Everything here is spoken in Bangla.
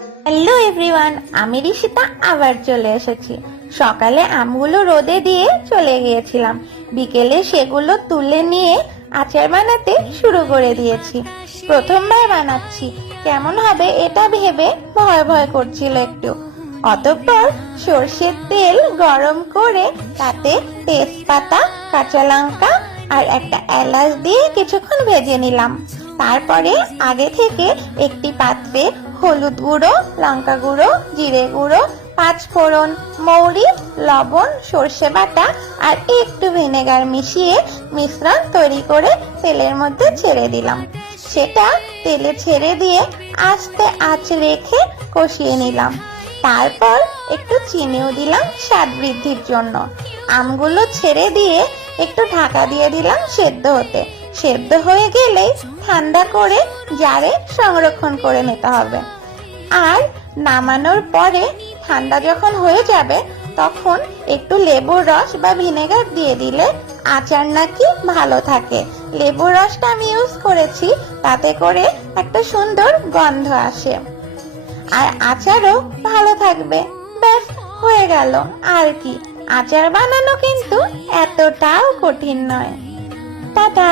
হ্যালো এভরিওয়ান, আমি ঋষিতা আবার চলে এসেছি। সকালে আমগুলো রোদে দিয়ে চলে গিয়েছিলাম, বিকেলে সেগুলো তুলে নিয়ে আচার বানাতে শুরু করে দিয়েছি। প্রথমবার বানাচ্ছি, কেমন হবে এটা ভেবে ভয় ভয় করছিল একটু। অতঃপর সর্ষের তেল গরম করে তাতে তেজপাতা, কাঁচা লঙ্কা আর একটা এলাচ দিয়ে কিছুক্ষণ ভেজে নিলাম। তারপরে আগে থেকে একটি পাত্রে হলুদ গুঁড়ো, লঙ্কা গুঁড়ো, জিরে গুঁড়ো, পাঁচফোড়ন, মৌরি, লবণ, সর্ষে বাটা আর একটু ভিনেগার মিশিয়ে মিশ্রণ তৈরি করে তেলের মধ্যে ছেড়ে দিলাম। সেটা তেলে ছেড়ে দিয়ে আস্তে আঁচ রেখে কষিয়ে নিলাম। তারপর একটু চিনিও দিলাম স্বাদ বৃদ্ধির জন্য। আমগুলো ছেড়ে দিয়ে একটু ঢাকা দিয়ে দিলাম সেদ্ধ হতে। সেদ্ধ হয়ে গেলেই ঠান্ডা করে জারে সংরক্ষণ করে নিতে হবে। আর নামানোর পরে ঠান্ডা যখন হয়ে যাবে তখন একটু লেবুর রস বা ভিনেগার দিয়ে দিলে আচার নাকি ভালো থাকে। লেবুর রসটা আমি ইউজ করেছি, তাতে করে একটা সুন্দর গন্ধ আসে আর আচারও ভালো থাকবে। ব্যাস, হয়ে গেল। আর কি, আচার বানানো কিন্তু এতটাও কঠিন নয়। টাটা।